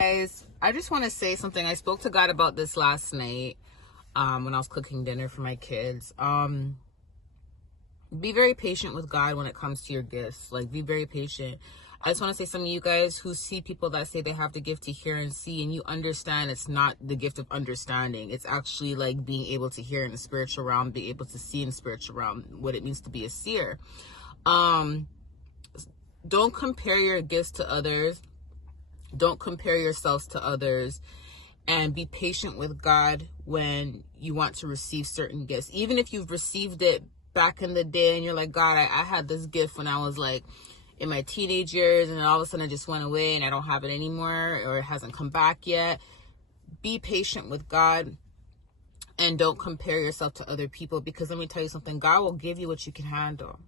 Guys, I just want to say something. I spoke to God about this last night when I was cooking dinner for my kids. Be very patient with God when it comes to your gifts. Like, be very patient. I just want to say, some of you guys who see people that say they have the gift to hear and see, and you understand it's not the gift of understanding. It's actually like being able to hear in the spiritual realm, be able to see in the spiritual realm, what it means to be a seer. Don't compare your gifts to others. Don't compare yourselves to others, and be patient with God when you want to receive certain gifts. Even if you've received it back in the day and you're like, God, I had this gift when I was like in my teenage years, and then all of a sudden it just went away and I don't have it anymore, or it hasn't come back yet. Be patient with God and don't compare yourself to other people, because let me tell you something, God will give you what you can handle.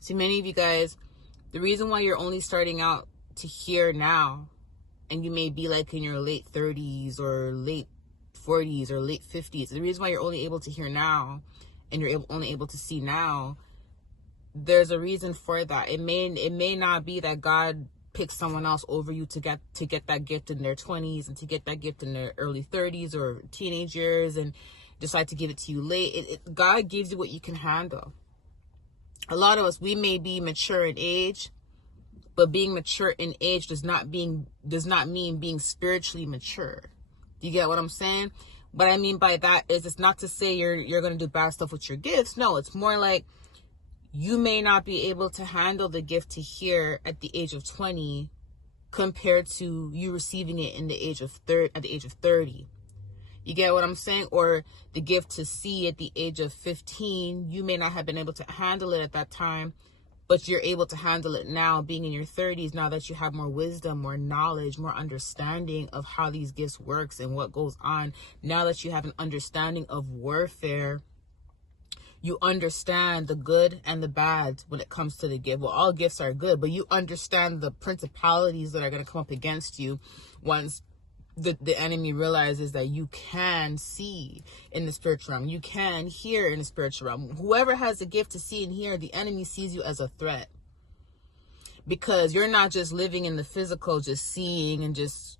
See, many of you guys, the reason why you're only starting out to hear now, and you may be like in your late 30s or late 40s or late 50s, the reason why you're only able to hear now and you're only able to see now, there's a reason for that. It may not be that God picks someone else over you to get that gift in their 20s and to get that gift in their early 30s or teenage years and decide to give it to you late. God gives you what you can handle. A lot of us, we may be mature in age, but being mature in age does not mean being spiritually mature. Do you get what I'm saying? What I mean by that is, it's not to say you're going to do bad stuff with your gifts. No, it's more like you may not be able to handle the gift to hear at the age of 20 compared to you receiving it at the age of 30. You get what I'm saying? Or the gift to see at the age of 15, you may not have been able to handle it at that time, but you're able to handle it now, being in your 30s, now that you have more wisdom, more knowledge, more understanding of how these gifts works and what goes on. Now that you have an understanding of warfare, you understand the good and the bad when it comes to the gift. Well, all gifts are good, but you understand the principalities that are going to come up against you once the enemy realizes that you can see in the spiritual realm. You can hear in the spiritual realm. Whoever has the gift to see and hear, the enemy sees you as a threat. Because you're not just living in the physical, just seeing and just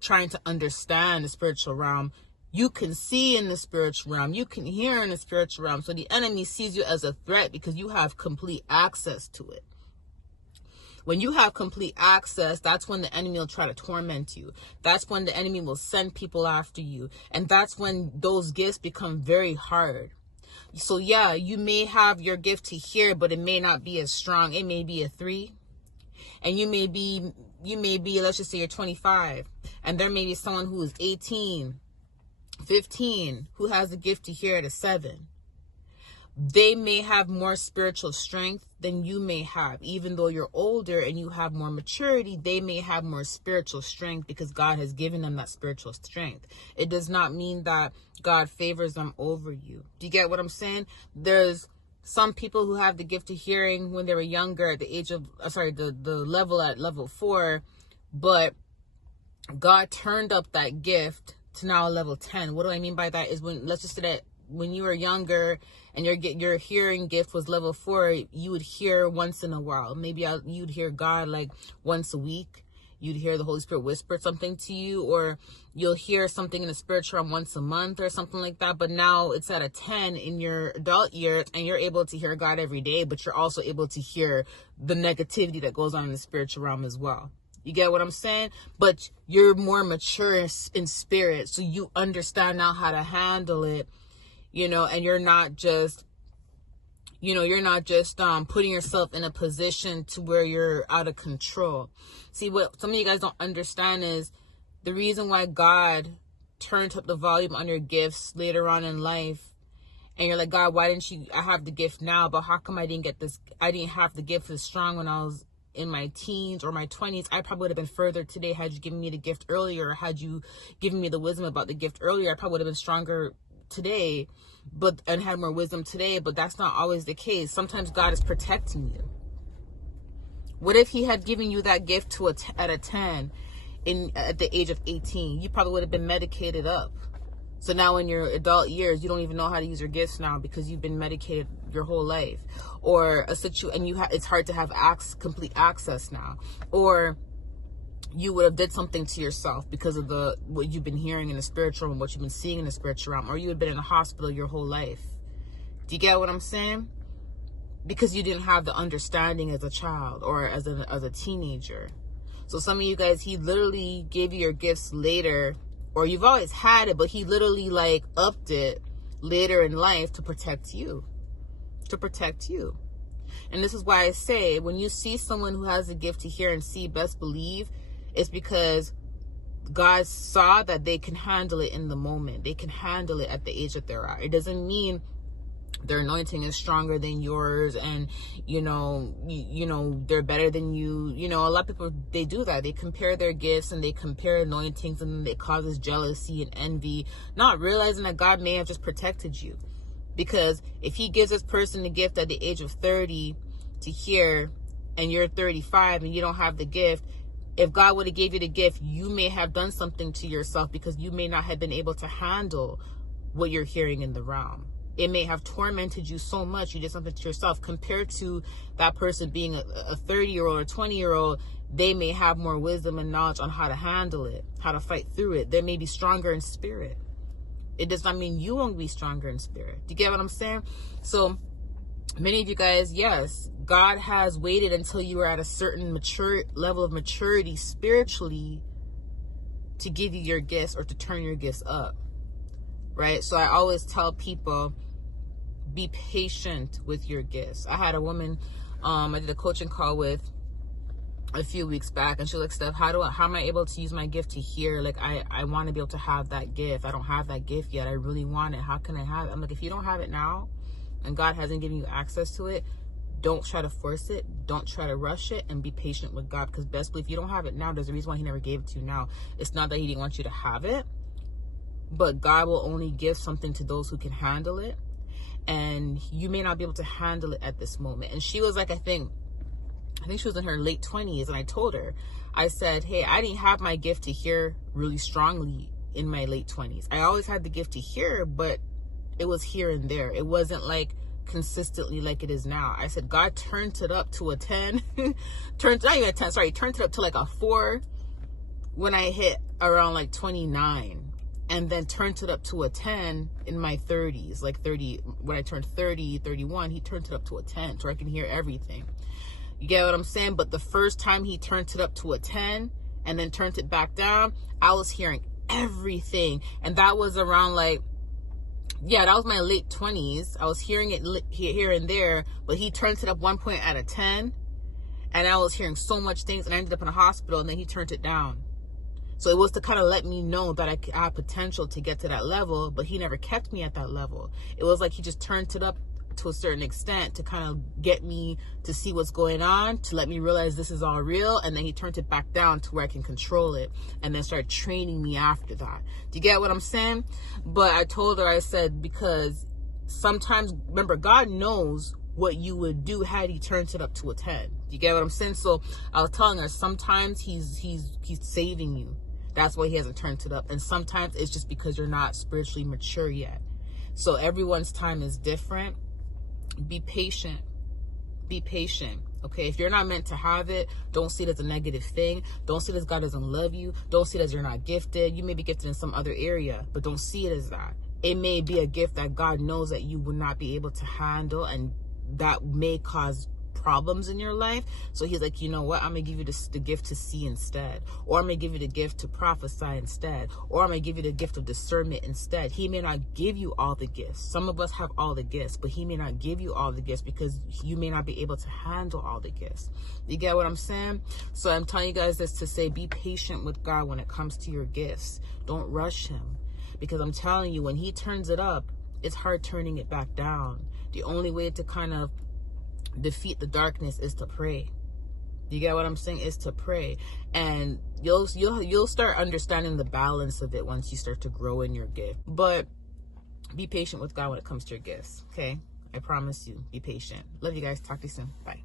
trying to understand the spiritual realm. You can see in the spiritual realm. You can hear in the spiritual realm. So the enemy sees you as a threat because you have complete access to it. When you have complete access, that's when the enemy will try to torment you. That's when the enemy will send people after you. And that's when those gifts become very hard. So yeah, you may have your gift to hear, but it may not be as strong. It may be a 3. And you may be, let's just say you're 25. And there may be someone who is 18, 15, who has the gift to hear at a 7. They may have more spiritual strength than you may have. Even though you're older and you have more maturity, they may have more spiritual strength because God has given them that spiritual strength. It does not mean that God favors them over you. Do you get what I'm saying? There's some people who have the gift of hearing when they were younger at the age of, the level at level 4, but God turned up that gift to now level 10. What do I mean by that is, when, let's just say that when you were younger and your hearing gift was level 4, you would hear once in a while. Maybe you'd hear God like once a week. You'd hear the Holy Spirit whisper something to you, or you'll hear something in the spiritual realm once a month or something like that. But now it's at a 10 in your adult years, and you're able to hear God every day, but you're also able to hear the negativity that goes on in the spiritual realm as well. You get what I'm saying? But you're more mature in spirit, so you understand now how to handle it. And you're not just putting yourself in a position to where you're out of control. See, what some of you guys don't understand is the reason why God turned up the volume on your gifts later on in life. And you're like, God, why didn't I have the gift now, but how come I didn't have the gift as strong when I was in my teens or my 20s? I probably would have been further today had you given me the gift earlier. Had you given me the wisdom about the gift earlier, I probably would have been stronger today, and had more wisdom today. But that's not always the case. Sometimes God is protecting you. What if he had given you that gift at a 10 at the age of 18? You probably would have been medicated up. So now in your adult years, you don't even know how to use your gifts now because you've been medicated your whole life. Or it's hard to have complete access now. Or you would have did something to yourself because of what you've been hearing in the spiritual realm, what you've been seeing in the spiritual realm, or you had been in a hospital your whole life. Do you get what I'm saying? Because you didn't have the understanding as a child or as a teenager. So some of you guys, he literally gave you your gifts later, or you've always had it, but he literally like upped it later in life to protect you. And this is why I say, when you see someone who has a gift to hear and see, best believe it's because God saw that they can handle it in the moment. They can handle it at the age that they're at. It doesn't mean their anointing is stronger than yours and, you know, they're better than you. You know, a lot of people, they do that. They compare their gifts and they compare anointings, and then it causes jealousy and envy, not realizing that God may have just protected you. Because if he gives this person the gift at the age of 30 to hear, and you're 35 and you don't have the gift, if God would have gave you the gift, you may have done something to yourself because you may not have been able to handle what you're hearing in the realm. It may have tormented you so much, you did something to yourself, compared to that person being a 30-year-old or 20-year-old. They may have more wisdom and knowledge on how to handle it, how to fight through it. They may be stronger in spirit. It does not mean you won't be stronger in spirit. Do you get what I'm saying? So many of you guys, yes, God has waited until you are at a certain level of maturity spiritually to give you your gifts or to turn your gifts up, right? So I always tell people, be patient with your gifts. I had a woman I did a coaching call with a few weeks back, and she was like, Steph, how am I able to use my gift to hear? Like, I want to be able to have that gift. I don't have that gift yet. I really want it. How can I have it? I'm like, if you don't have it now and God hasn't given you access to it, don't try to force it. Don't try to rush it, and be patient with God. Because best believe, if you don't have it now, there's a reason why he never gave it to you now. It's not that he didn't want you to have it, but God will only give something to those who can handle it. And you may not be able to handle it at this moment. And she was like, I think she was in her late 20s. And I told her, I said, hey, I didn't have my gift to hear really strongly in my late 20s. I always had the gift to hear, but it was here and there. It wasn't like consistently like it is now. I said, God turned it up to a 10. Turned it up to like a 4 when I hit around like 29. And then turned it up to a 10 in my 30s, like 30, when I turned 30, 31, he turned it up to a 10 so I can hear everything. You get what I'm saying? But the first time he turned it up to a 10 and then turned it back down, I was hearing everything. And that was around like, yeah, that was my late 20s. I was hearing it here and there, but he turned it up one point at a 10. And I was hearing so much things, and I ended up in a hospital, and then he turned it down. So it was to kind of let me know that I had potential to get to that level, but he never kept me at that level. It was like he just turned it up to a certain extent to kind of get me to see what's going on, to let me realize this is all real, and then he turned it back down to where I can control it, and then start training me after that. Do you get what I'm saying? But I told her, I said, because sometimes, remember, God knows what you would do had he turned it up to a 10. You get what I'm saying? So I was telling her, sometimes he's saving you. That's why he hasn't turned it up. And sometimes it's just because you're not spiritually mature yet. So everyone's time is different. Be patient. Be patient. Okay, if you're not meant to have it, don't see it as a negative thing. Don't see it as God doesn't love you. Don't see it as you're not gifted. You may be gifted in some other area, but don't see it as that. It may be a gift that God knows that you would not be able to handle, and that may cause problems in your life. So he's like, you know what, I'm gonna give you the gift to see instead, or I'm gonna give you the gift to prophesy instead, or I'm gonna give you the gift of discernment instead. He may not give you all the gifts. Some of us have all the gifts, but he may not give you all the gifts because you may not be able to handle all the gifts. You get what I'm saying? So I'm telling you guys this to say, be patient with God when it comes to your gifts. Don't rush him, because I'm telling you, when he turns it up, it's hard turning it back down. The only way to kind of defeat the darkness is to pray. You get what I'm saying? Is to pray. And you'll start understanding the balance of it once you start to grow in your gift. But be patient with God when it comes to your gifts. Okay? I promise you, be patient. Love you guys. Talk to you soon. Bye.